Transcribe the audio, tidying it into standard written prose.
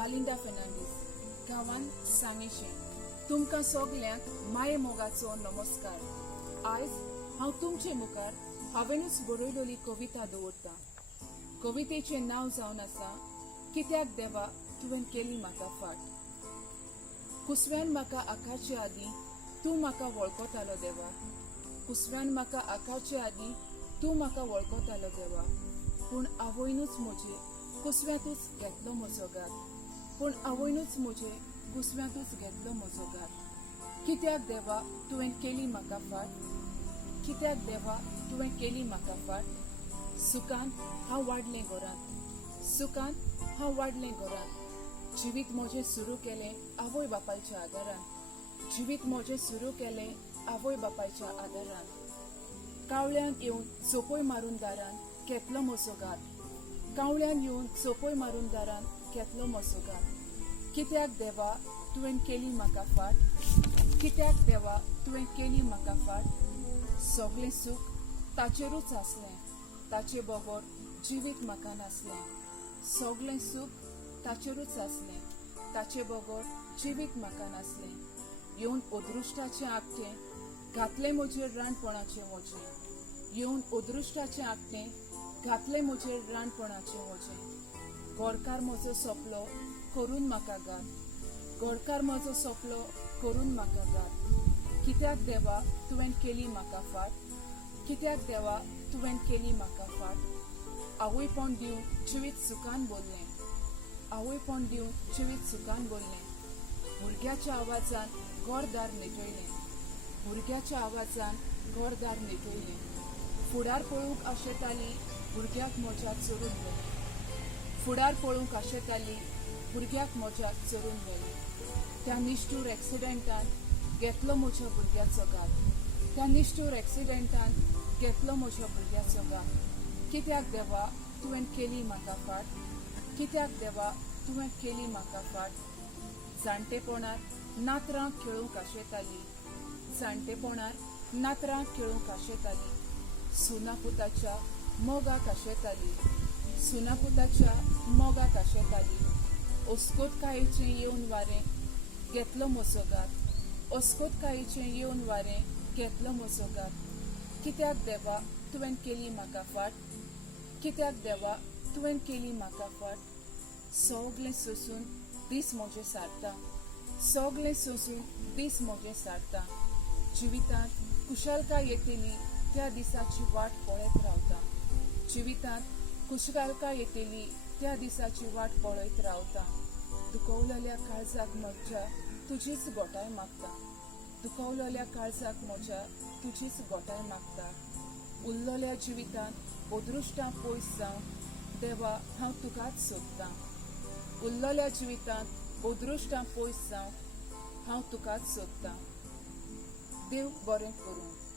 आलिंडा फेर्नांडीस, गांवान सांगेशें. तुमकां सगल्यांक माये मोगाचो नमस्कार. आयज हांव तुमचे मुखार हांवेनूच बरयलोली कविता दवरतां. कवितेचें नांव जावन आसा कित्याक देवा तुवें केली म्हाका फाट. कुसव्यान म्हाका आकारचे आदीं तूं म्हाका वळखतालो देवा. कुसव्यान म्हाका आकारचे आदीं तूं म्हाका वळखतालो देवा. पूण आवयनूच म्हजे कुसव्यांतूच घेतलो म्हजो घात. पूण आवयनूच म्हजे कुसव्यांतूच घेतलो म्हजो घात. कित्याक देवा तुवें केली म्हाका फाट. कित्याक देवा तुवें केली म्हाका फाट. सुखान हांव वाडलें घरांत. सुखान हांव वाडलें घरांत. जिवीत म्हजें सुरू केलें आवय बापायच्या आदारान. जिवीत म्हजें सुरू केलें आवय बापायच्या आदारान. कावळ्यान येवन चोपय मारून दारान घेतलो म्हजो घात. कावळ्यान येवन चोपय मारून दारान घेतलो म्हजो घात. कित्याक देवा तुवें केली म्हाका फाट. कित्याक देवा तुवें केली म्हाका फाट. सगळें सूख ताचेरूच आसलें. ताचे बगर जिवीत म्हाका नासलें. सगळें सूख ताचेरूच आसलें. ताचे बगर जिवीत म्हाका नासलें. येवन अदृश्टाचें आखटें घातलें म्हजेर रानपणाचें वजें. येवन अदृश्टाचें आखटें घातलें म्हजेर रानपणाचें वजें. गोडकार म्हजो सोंपलो करून म्हाका घात. गोडकार म्हजो सोंपलो करून म्हाका घात. कित्याक देवा तुवें केली म्हाका फाट. कित्याक देवा तुवें केली म्हाका फाट. आवयपण दिवन जिवीत सुखान बोल्लें. आवयपण दिवन जिवीत सुखान बोल्लें. भुरग्याच्या आवाजान घरदार न्हेटयलें. भुरग्याच्या आवाजान घरदार न्हेटयलें. फुडार पळोवंक आशेताली भुरग्याक म्हज्या चोरून व्हेलें. फुडार पळोवंक आशेताली भुरग्याक म्हज्या चोरून व्हेलें. त्या निश्ठूर एक्सिडेंटान घेतलो म्हज्या भुरग्याचो घात. त्या निश्ठूर एक्सिडेंटान घेतलो म्हज्या भुरग्याचो घात. कित्याक देवा तुवें केली म्हाका फाट. कित्याक देवा तुवें केली म्हाका फाट. जाणटेपणांत नातरां खेळूंक आशेताली. जाणटेपणांत नातरां खेळूंक आशेताली. सुनापुताच्या मोगाक आशेताली. सुनापुताच्या मोगाक आशेताली. ओस्कोतकायेचें येवन वारें घेतलो म्हजो घात. ओस्कोतकायेचें येवन वारें घेतलो म्हजो घात. कित्याक देवा तुवें केली म्हाका फाट. कित्याक देवा तुवें केली म्हाका फाट. सगळें सोंसून दीस म्हजे सारता. सगळें सोंसून दीस म्हजे सारता. जिवितांत कुशलकाय येतली त्या दिसाची वाट पळयत रावता. जिवितांत कुशलकाय येतली त्या दिसाची वाट पळयत रावता. दुखवलेल्या काळजाक म्हज्या तुजीच गोठाय मागता. दुखवलेल्या काळजाक म्हज्या तुजीच गोठाय मागता. उरलेल्या जिवितांत अदृश्टां पयस जावं देवा हांव तुकाच सोदतां. उरलेल्या जिवितांत अदृश्टां पयस जावं हांव तुकाच सोदतां. देव बरें करूं.